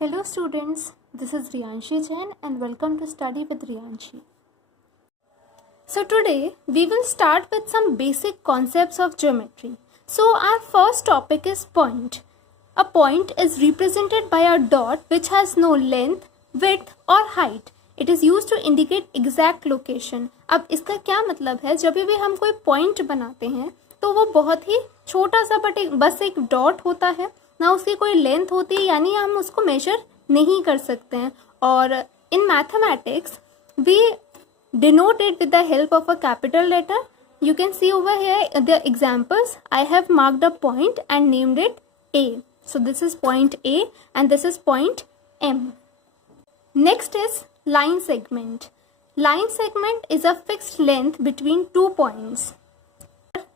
Hello students, this is Riyanshi Jain and welcome to Study with Riyanshi. So today we will start with some basic concepts of geometry. So our first topic is point. A point is represented by a dot which has no length, width or height. It is used to indicate exact location. अब इसका क्या मतलब है, जब भी हम कोई point बनाते हैं तो वो बहुत ही छोटा सा बस एक डॉट होता है, ना उसकी कोई लेंथ होती है, यानी हम उसको मेजर नहीं कर सकते हैं. और in mathematics we denote it with the help of a capital letter. You can see over here the examples. I have marked a point and named it A. So this is point A and this is point M. Next is line segment. Line segment is a fixed length between 2 points.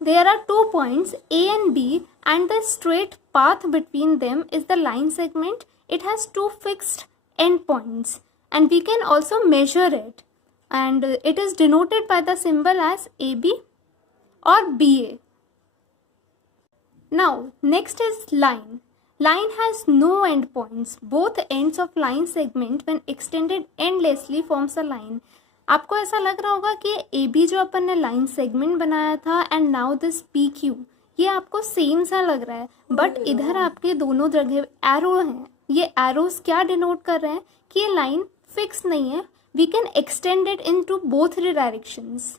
There are 2 points A and B and the straight path between them is the line segment. It has 2 fixed endpoints and we can also measure it, and it is denoted by the symbol as AB or BA. Now next is line. Line has no endpoints. Both ends of line segment when extended endlessly forms a line. आपको ऐसा लग रहा होगा कि A B जो अपन ने line segment बनाया था and now this P Q, ये आपको सेम सा लग रहा है, बट इधर आपके दोनों जगह एरो हैं. ये एरोस क्या डिनोट कर रहे हैं कि ये लाइन फिक्स नहीं है. We can extend it into both the directions.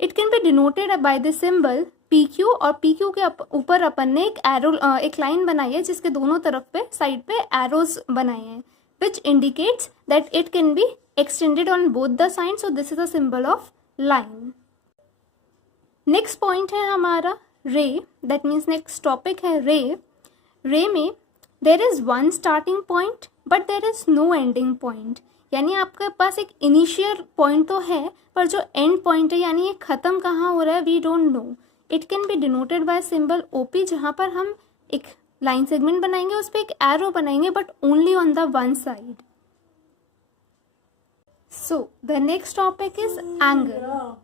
It can be denoted by the symbol P Q, और पी क्यू के ऊपर अपन ने एक लाइन बनाई है जिसके दोनों तरफ पे साइड पे एरोज बनाए हैं, which indicates that it can be extended on both the sides. So this is a symbol of line. Next point है हमारा ray. That means next topic है ray. ray में there is one starting point but there is no ending point. यानी आपके पास एक initial point तो है पर जो एंड पॉइंट है यानी ये खत्म कहाँ हो रहा है we don't know. It can be denoted by symbol O P, जहाँ पर हम एक लाइन सेगमेंट बनाएंगे, उस पर एक एरो बनाएंगे but only on the one side. So the next topic is angle.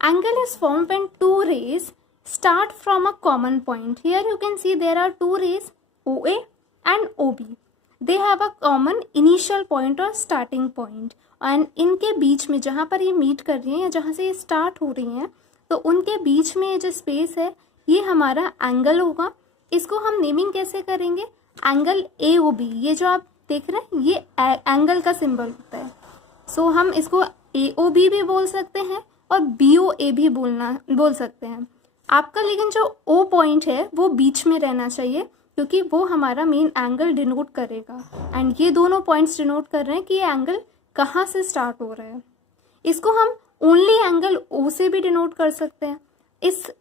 Angle is form when 2 rays start from a common point. Here you can see there are 2 rays OA and OB. They have a common initial point or starting point. And इनके बीच में जहाँ पर ये meet कर रही हैं या जहाँ से ये स्टार्ट हो रही हैं, तो उनके बीच में ये जो स्पेस है ये हमारा एंगल होगा. इसको हम नेमिंग कैसे करेंगे, एंगल ए ओ बी. ये जो आप देख रहे हैं ये एंगल का सिंबल होता है. सो हम इसको ए ओ बी भी बोल सकते हैं और बी ओ ए भी बोल सकते हैं. आपका लेकिन जो ओ पॉइंट है वो बीच में रहना चाहिए क्योंकि वो हमारा मेन एंगल डिनोट करेगा. एंड ये दोनों पॉइंट्स डिनोट कर रहे हैं कि ये एंगल कहाँ से स्टार्ट हो रहा है. इसको हम ओनली एंगल ओ से भी डिनोट कर सकते हैं.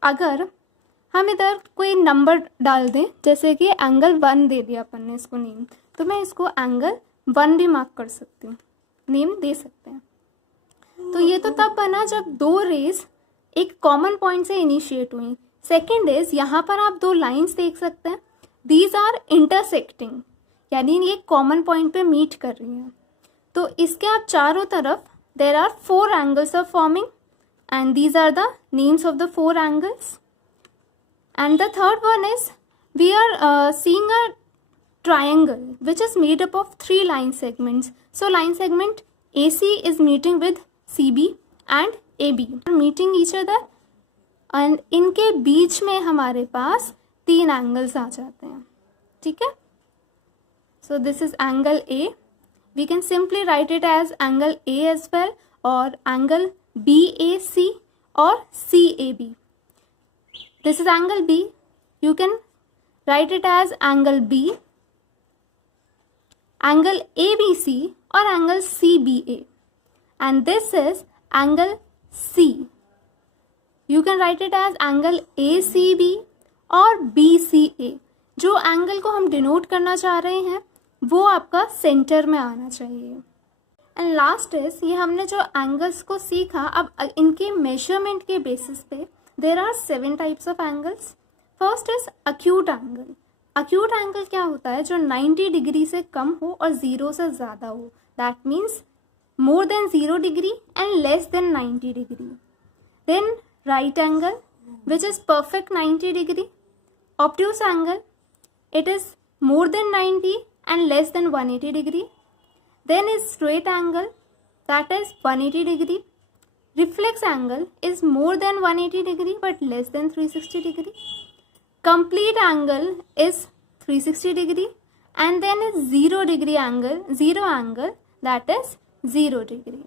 अगर हम इधर कोई नंबर डाल दें, जैसे कि एंगल 1 दे दिया अपन ने इसको नेम, तो मैं इसको एंगल 1 भी मार्क कर सकती हूँ, नेम दे सकते हैं. तो ये तो तब बना जब 2 रेज एक कॉमन पॉइंट से इनिशिएट हुई. सेकेंड इज यहाँ पर आप 2 लाइंस देख सकते हैं. दीज आर इंटरसेक्टिंग, यानी ये कॉमन पॉइंट पे मीट कर रही हैं. तो इसके आप चारों तरफ there are 4 angles of forming and these are the names of the 4 angles. And the third one is we are seeing a triangle which is made up of 3 line segments. So line segment AC is meeting with CB and AB meeting each other, and इनके बीच में हमारे पास 3 angles आ जाते हैं. ठीक है. So this is angle A. We can simply write it as angle A as well, or angle BAC or CAB. This is angle B. You can write it as angle B, angle ABC or angle CBA. And this is angle C. You can write it as angle ACB or BCA. जो angle को हम denote करना चाह रहे हैं वो आपका centre में आना चाहिए. एंड लास्ट इज ये हमने जो एंगल्स को सीखा, अब इनके मेजरमेंट के बेसिस पे there are 7 types of angles. First is acute angle. Acute angle क्या होता है, जो 90 डिग्री से कम हो और 0 से ज़्यादा हो. That means more than 0 degree and less than 90 degree. Then right angle which is perfect 90 degree. Obtuse angle, it is more than 90 and less than 180 degree. Then is straight angle, that is 180 degree. Reflex angle is more than 180 degree but less than 360 degree. Complete angle is 360 degree, and then is zero angle that is 0 degree.